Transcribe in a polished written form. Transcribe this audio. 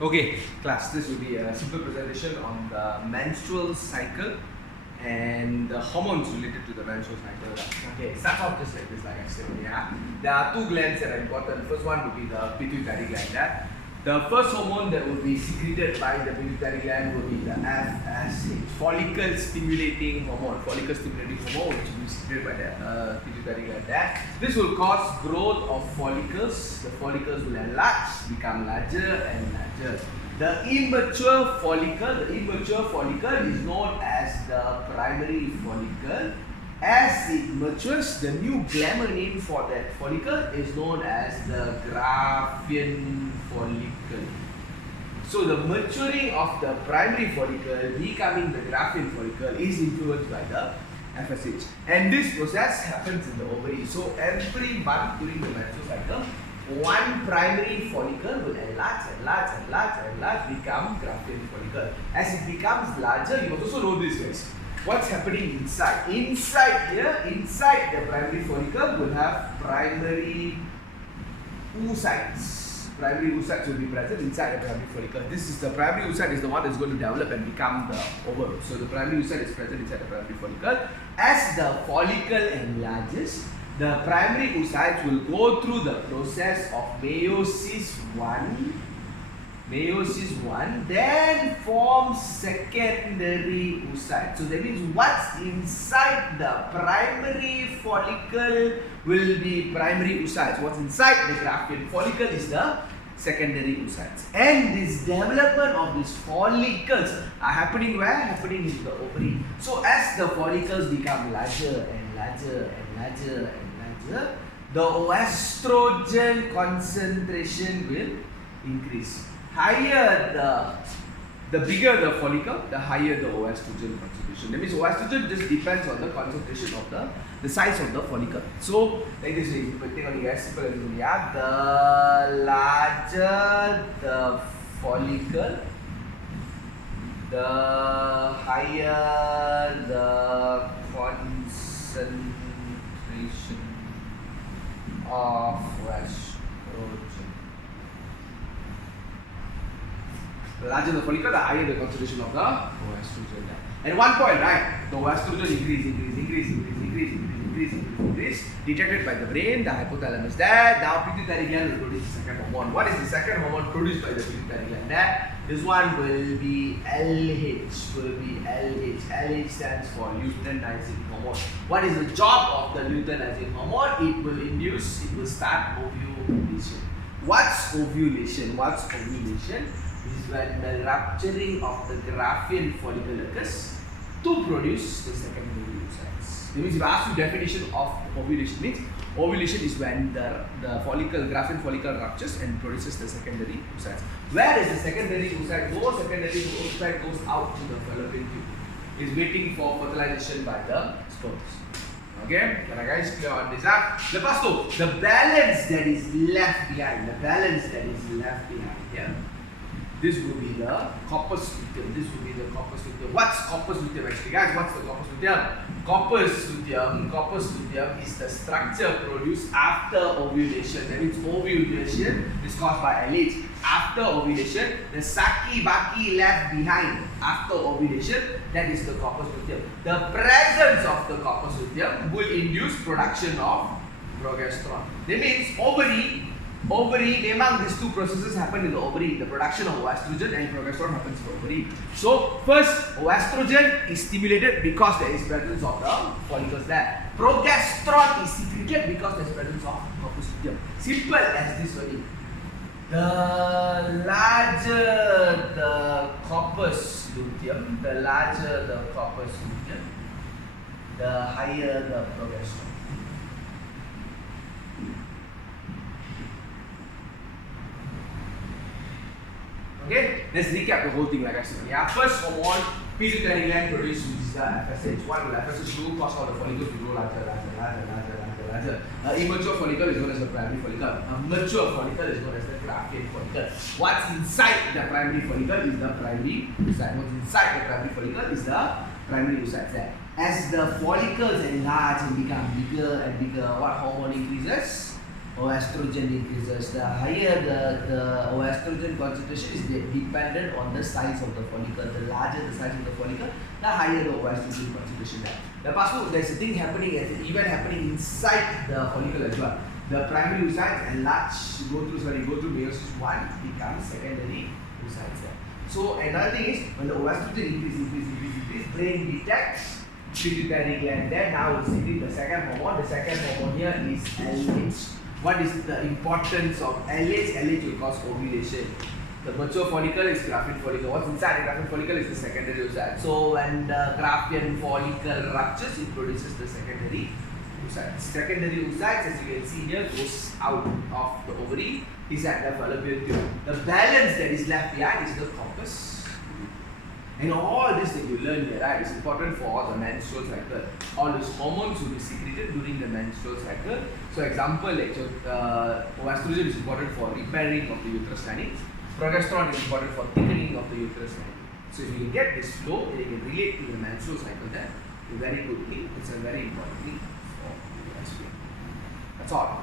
Okay, class, this will be a simple presentation on the menstrual cycle and the hormones related to the menstrual cycle. Okay, start off just like this, like I said. Yeah, there are two glands that are important. The first one will be the pituitary gland. The first hormone that will be secreted by the pituitary gland will be the FSH, follicle stimulating hormone. Follicle stimulating hormone, which will be secreted by the pituitary gland. This will cause growth of follicles. The follicles will enlarge, become larger and larger. The immature follicle is known as the primary follicle. As it matures, the new glamour name for that follicle is known as the Graafian follicle. So the maturing of the primary follicle, becoming the Graafian follicle, is influenced by the FSH. And this process happens in the ovary. So every month during the menstrual cycle, one primary follicle will enlarge, become Graafian follicle. As it becomes larger, you must also know this, guys. What's happening inside? Inside the primary follicle will have primary oocytes. Primary oocytes will be present inside the primary follicle. This is the primary oocyte is the one that's going to develop and become the ovum. So the primary oocyte is present inside the primary follicle. As the follicle enlarges, the primary oocytes will go through the process of meiosis 1, then form secondary oocyte. So that means what's inside the primary follicle will be primary oocytes. What's inside the Graafian follicle is the secondary oocytes. And this development of these follicles are happening where? Happening in the ovary. So as the follicles become larger and larger, the estrogen concentration will increase. Higher the bigger the follicle, the higher the estrogen concentration. That means estrogen just depends on the concentration of the size of the follicle. So like this way, the larger the follicle, the higher the concentration of estrogen. The larger the follicle, the higher the concentration of the estrogen. At one point, right, the estrogen increase, detected by the brain, the hypothalamus there. Now pituitary gland will produce the second hormone. What is the second hormone produced by the pituitary gland there? This one will be LH. LH stands for luteinizing hormone. What is the job of the luteinizing hormone? It will start ovulation. What's ovulation? Is when the rupturing of the Graafian follicle occurs to produce the secondary oocytes. That means if I ask you definition of ovulation, means ovulation is when the Graafian follicle ruptures and produces the secondary oocytes. Where is the secondary oocyte? No secondary oocyte goes out to the fallopian tube. Is waiting for fertilization by the sperms. Okay, can I guys clear on this? Lepas tu, the balance that is left behind. Yeah. This will be the corpus luteum. What's corpus luteum actually, guys? What's the corpus luteum? Corpus luteum is the structure produced after ovulation. That means ovulation is caused by LH. After ovulation, the saki-baki left behind after ovulation, that is the corpus luteum. The presence of the corpus luteum will induce production of progesterone. That means ovary, memang these two processes happen in the ovary. The production of estrogen and progesterone happens in the ovary. So first, estrogen is stimulated because there is presence of the follicles there. Progesterone is secreted because there is presence of corpus luteum. Simple as this only. The larger the corpus luteum, the higher the progesterone. Okay, let's recap the whole thing like I said. Yeah, first hormone, pituitary gland produces, which is the FSH. What will FSH do? Cause all the follicles to grow larger. Immature follicle is known as the primary follicle. A mature follicle is known as the Graafian follicle. What's inside the primary follicle is the primary oocyte. What's inside the primary follicle is the primary oocyte there. As the follicles enlarge and become bigger and bigger, what hormone increases? estrogen increases. The higher the estrogen concentration is dependent on the size of the follicle. The larger the size of the follicle, the higher the estrogen concentration there. There's a thing happening, an event happening inside the follicle as well. The primary oocytes enlarge, go through meiosis 1, becomes secondary oocytes there. So another thing is, when the estrogen increase, brain detects pituitary gland there. Now it's secreting the second hormone. The second hormone here is LH. What is the importance of LH? LH will cause ovulation. The mature follicle is Graafian follicle. What's inside the Graafian follicle is the secondary oocyte. So when the Graafian follicle ruptures, it produces the secondary oocytes. Secondary oocytes, as you can see here, goes out of the ovary, is at the fallopian tube. The balance that is left behind is the corpus. And all this that you learn here, right, is important for the menstrual cycle. All these hormones will be secreted during the menstrual cycle. So example, like, estrogen is important for repairing of the uterus lining. Progesterone is important for thickening of the uterus lining. So if you can get this flow, you can relate to the menstrual cycle there. It's a very good thing. It's a very important thing for the SPM. That's all.